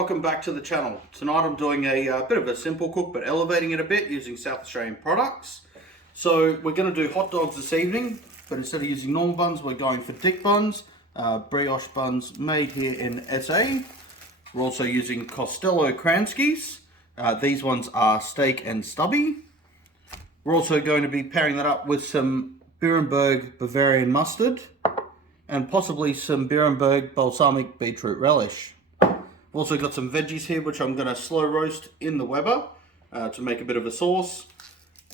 welcome back to the channel. Tonight I'm doing a bit of a simple cook but elevating it a bit using South Australian products. So we're going to do hot dogs this evening, but instead of using normal buns we're going for Dickbuns Brioche Buns made here in SA. We're also using Costello Kranskys. These ones are steak and stubby. We're also going to be pairing that up with some Beerenberg Bavarian mustard and possibly some Beerenberg Balsamic Beetroot Relish. I've also got some veggies here which I'm going to slow roast in the Weber to make a bit of a sauce,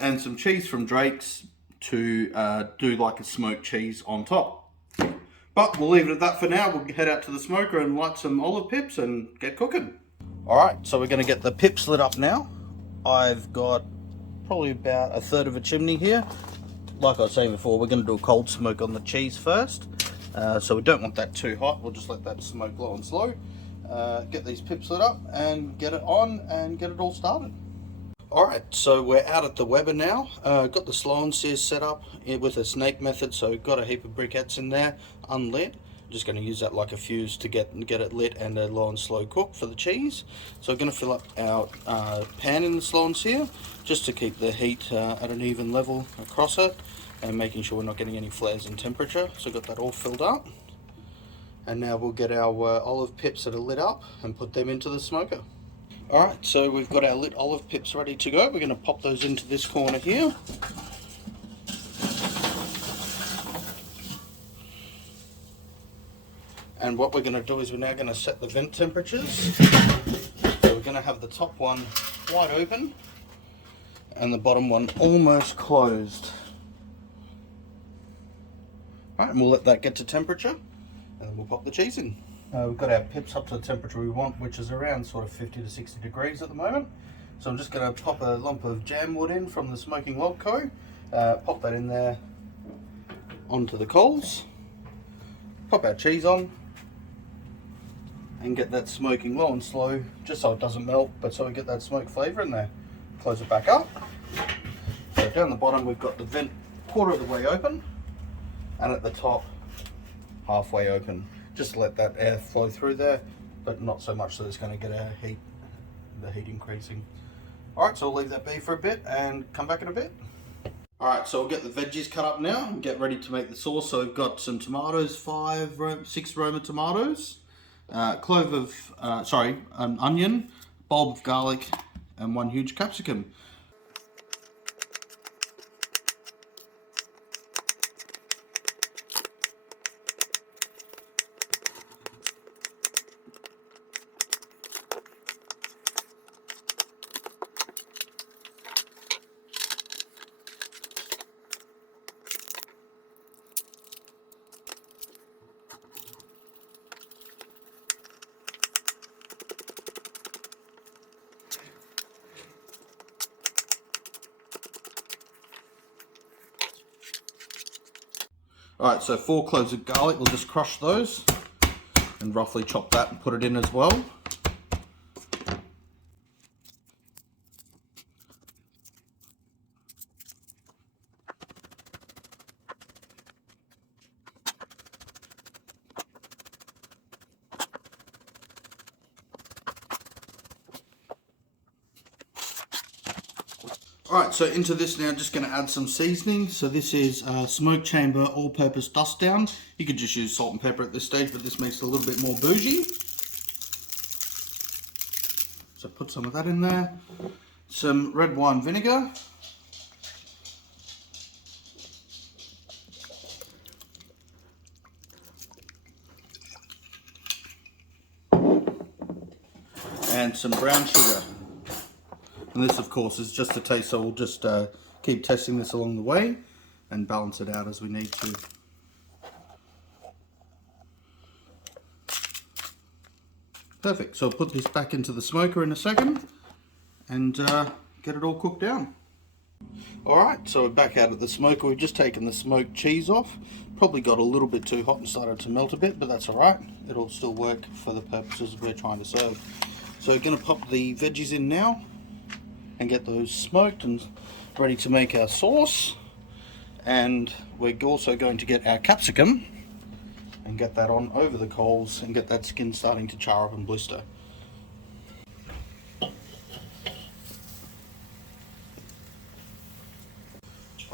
and some cheese from Drake's to do like a smoked cheese on top. But we'll leave it at that for now. We'll head out to the smoker and light some olive pips and get cooking. Alright, so we're going to get the pips lit up now. I've got probably about a third of a chimney here. Like I was saying before, we're going to do a cold smoke on the cheese first. So we don't want that too hot. We'll just let that smoke low and slow. Get these pips lit up and get it on and get it all started. Alright, so we're out at the Weber now. Got the slow and sear set up with a snake method, so got a heap of briquettes in there, unlit. Just going to use that like a fuse to get it lit and a low and slow cook for the cheese. So we're going to fill up our pan in the slow and sear just to keep the heat at an even level across it and making sure we're not getting any flares in temperature. So got that all filled up. And now we'll get our olive pips that are lit up and put them into the smoker. Alright, so we've got our lit olive pips ready to go. We're going to pop those into this corner here. And what we're going to do is we're now going to set the vent temperatures. So we're going to have the top one wide open and the bottom one almost closed. Alright, and we'll let that get to temperature. And then we'll pop the cheese in. We've got our pips up to the temperature we want, which is around sort of 50 to 60 degrees at the moment. So I'm just going to pop a lump of jam wood in from the Smoking Log Co. Pop that in there onto the coals. Pop our cheese on. And get that smoking low and slow, just so it doesn't melt, but so we get that smoke flavour in there. Close it back up. So down the bottom we've got the vent quarter of the way open. And at the top, halfway open, just to let that air flow through there, but not so much that it's going to get our heat, the heat increasing. Alright, so we'll leave that be for a bit and come back in a bit. Alright, so we'll get the veggies cut up now and get ready to make the sauce. So we've got some tomatoes, 6 Roma tomatoes, an onion, bulb of garlic, and 1 huge capsicum. Alright, so 4 cloves of garlic, we'll just crush those and roughly chop that and put it in as well. Alright, so into this now, just going to add some seasoning. So this is Smoke Chamber All-Purpose Dust Down. You could just use salt and pepper at this stage, but this makes it a little bit more bougie. So put some of that in there. Some red wine vinegar. And some brown sugar. And this of course is just a taste, so we'll just keep testing this along the way and balance it out as we need to. Perfect, so I'll put this back into the smoker in a second and get it all cooked down. Alright, so we're back out at the smoker. We've just taken the smoked cheese off. Probably got a little bit too hot and started to melt a bit, but that's alright. It'll still work for the purposes we're trying to serve. So we're going to pop the veggies in now and get those smoked and ready to make our sauce. And we're also going to get our capsicum and get that on over the coals and get that skin starting to char up and blister.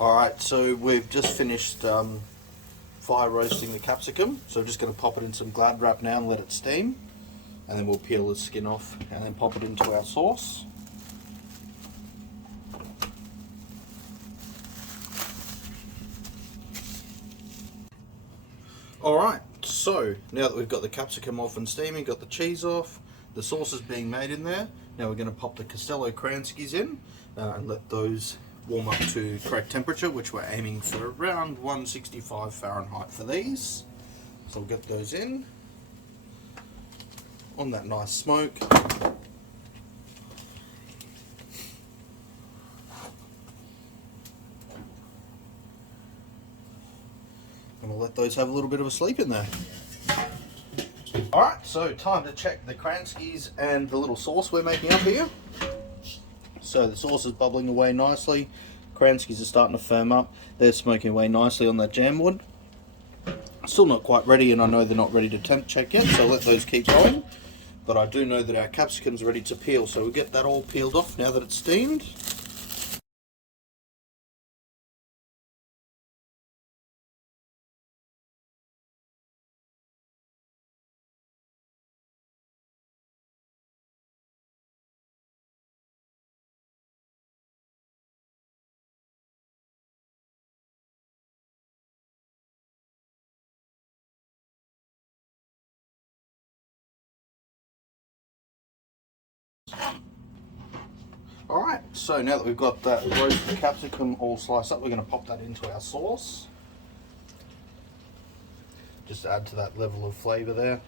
Alright, so we've just finished fire roasting the capsicum, so I'm just going to pop it in some Glad wrap now and let it steam, and then we'll peel the skin off and then pop it into our sauce. Alright, so now that we've got the capsicum off and steaming, got the cheese off, the sauce is being made in there, now we're going to pop the Costello Kranskies in and let those warm up to correct temperature, which we're aiming for around 165 Fahrenheit for these. So we'll get those in on that nice smoke. And we'll let those have a little bit of a sleep in there. Alright, so time to check the Kranskies and the little sauce we're making up here. So the sauce is bubbling away nicely. Kranskies are starting to firm up. They're smoking away nicely on that jam wood. Still not quite ready, and I know they're not ready to temp check yet, so I'll let those keep going. But I do know that our capsicum's ready to peel, so we'll get that all peeled off now that it's steamed. Alright, so now that we've got that roasted capsicum all sliced up, we're going to pop that into our sauce. Just add to that level of flavour there.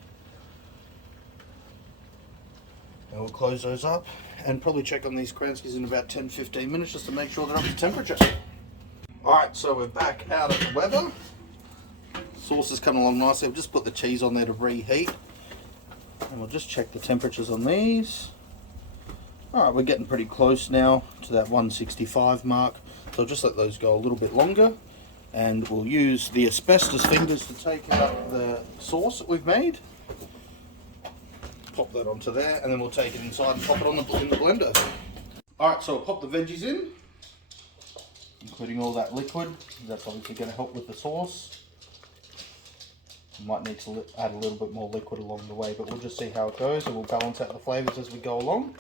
And we'll close those up and probably check on these Kranskies in about 10-15 minutes just to make sure they're up to temperature. Alright, so we're back out at the Weber. Sauce is coming along nicely. I've just put the cheese on there to reheat. And we'll just check the temperatures on these. Alright, we're getting pretty close now to that 165 mark, so I'll just let those go a little bit longer, and we'll use the asbestos fingers to take out the sauce that we've made. Pop that onto there, and then we'll take it inside and pop it in the blender. Alright, so I'll pop the veggies in, including all that liquid. That's obviously going to help with the sauce. We might need to add a little bit more liquid along the way, but we'll just see how it goes, and we'll balance out the flavours as we go along.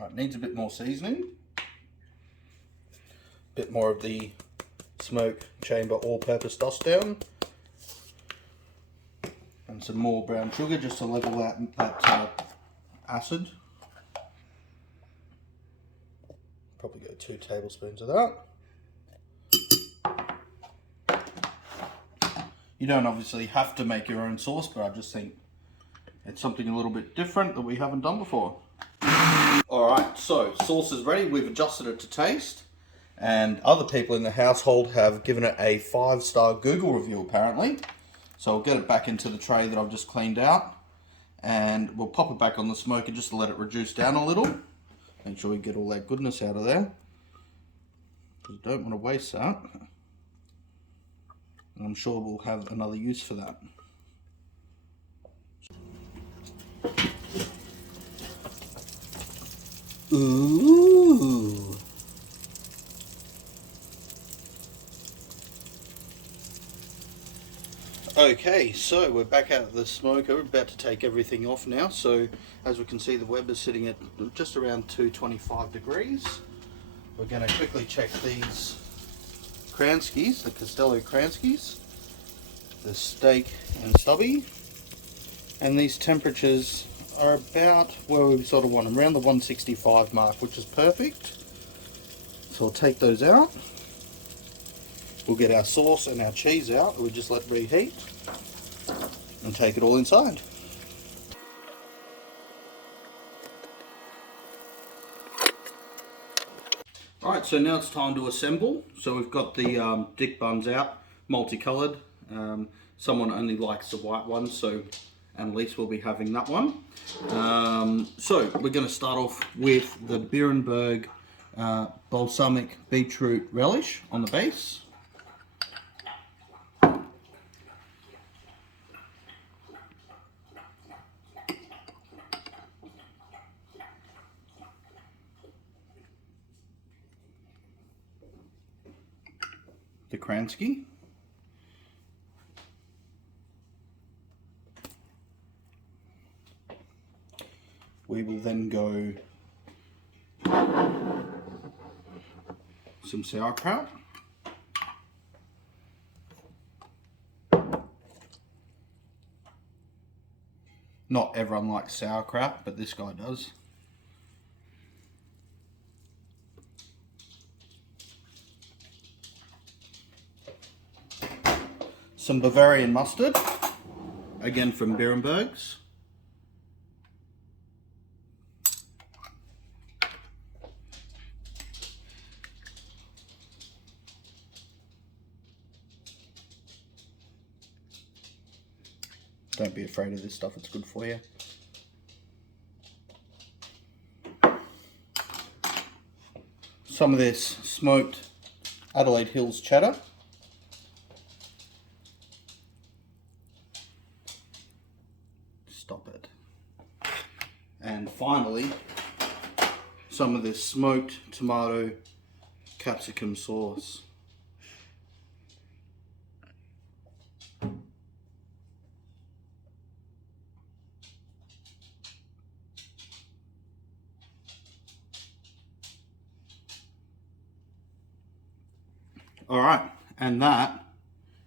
Right, needs a bit more seasoning, a bit more of the smoke chamber all-purpose dust down, and some more brown sugar just to level that acid. Probably go 2 tablespoons of that. You don't obviously have to make your own sauce, but I just think it's something a little bit different that we haven't done before. Alright, so sauce is ready. We've adjusted it to taste, and other people in the household have given it a 5-star Google review apparently. So I'll get it back into the tray that I've just cleaned out, and we'll pop it back on the smoker just to let it reduce down a little. Make sure we get all that goodness out of there, because you don't want to waste that. And I'm sure we'll have another use for that. Ooh. Okay, so we're back out of the smoker. We're about to take everything off now. So as we can see, the Weber's sitting at just around 225 degrees. We're going to quickly check these Kranskies, the Costello Kranskies, the steak and Stubby, and these temperatures are about where we sort of want them, around the 165 mark, which is perfect. So we'll take those out. We'll get our sauce and our cheese out that we just let reheat, and take it all inside. Alright, so now it's time to assemble. So we've got the Dick buns out, multicolored. Someone only likes the white ones, so and Lise will be having that one. So we're going to start off with the Beerenberg Balsamic Beetroot Relish on the base. The Kransky. We will then go some sauerkraut. Not everyone likes sauerkraut, but this guy does. Some Bavarian mustard, again from Beerenberg's. Don't be afraid of this stuff, it's good for you. Some of this smoked Adelaide Hills cheddar. Stop it. And finally, some of this smoked tomato capsicum sauce. Alright, and that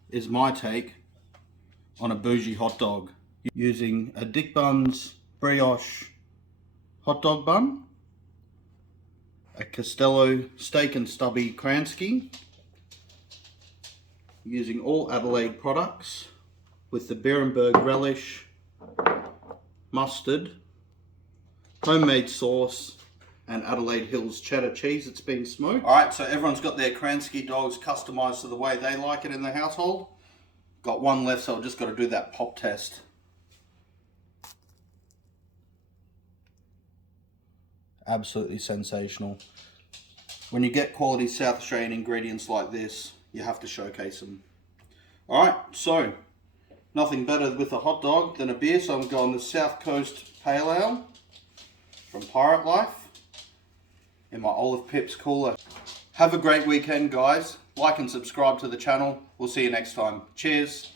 is my take on a bougie hot dog. Using a Dickbuns Brioche hot dog bun, a Costello steak and stubby Kransky, using all Adelaide products with the Beerenberg relish, mustard, homemade sauce, and Adelaide Hills cheddar cheese that's been smoked. Alright, so everyone's got their Kransky dogs customized to the way they like it in the household. Got one left, so I've just got to do that pop test. Absolutely sensational. When you get quality South Australian ingredients like this, you have to showcase them. Alright, so nothing better with a hot dog than a beer, so I'm going the South Coast Pale Ale from Pirate Life in my Olive Pip's cooler. Have a great weekend, guys. Like and subscribe to the channel. We'll see you next time. Cheers.